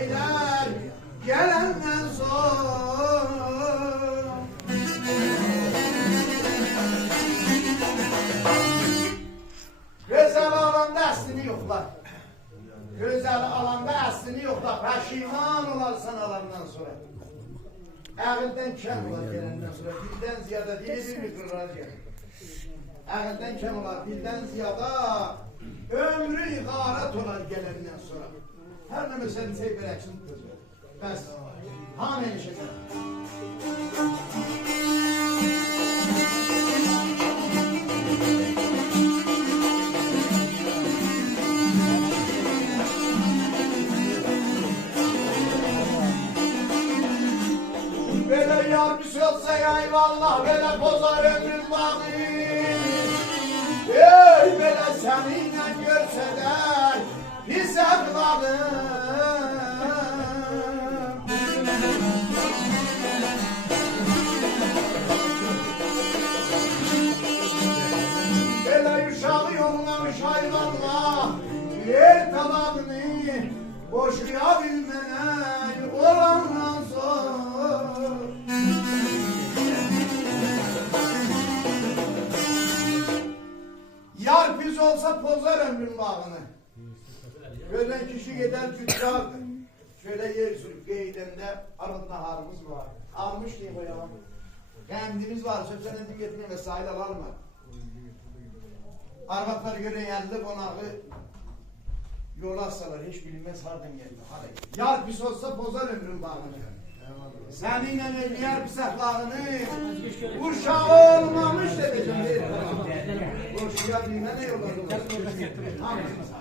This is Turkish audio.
geldin. Gelenden sonra güzel alanda aslını yoklar. Güzel alanda aslını yoklar. Peşiman olarsan alandan sonra. Ağıldan kem olar gelenden sonra. Dilden ziyade dili bir kırlar gelir. Ağıldan kem olar, dilden ziyade ömrü iharet olar gelenden sonra. Her ne mesela teybereksin kızı. Bəs, hamı enişəcək. Belə yar bir sözsə eyvallah, belə bozar ömrün bağı. Ey, belə səninlə görsədər, pis əqladım. Hayvanla yer tabanını boşlayabilmek olandan zor. Yar pis olsa pozar ömrün bağını. Gözden kişi gider tüccardı. Şöyle yer sürüp geydemde arında harımız var. Almış diye koyalım. Kendimiz var. Sözlerine dikkatine vesaire alalım. Arvatlar göre geldi konağı yola assalar hiç bilinmez hardan geldi. Hadi. Yar pis olsa bozar ömrün bağını. Seninle el yar pis ahlakını uşağı olmamış dedeceğim. Uşağı bilme ne yolladı? Hamısını sağ.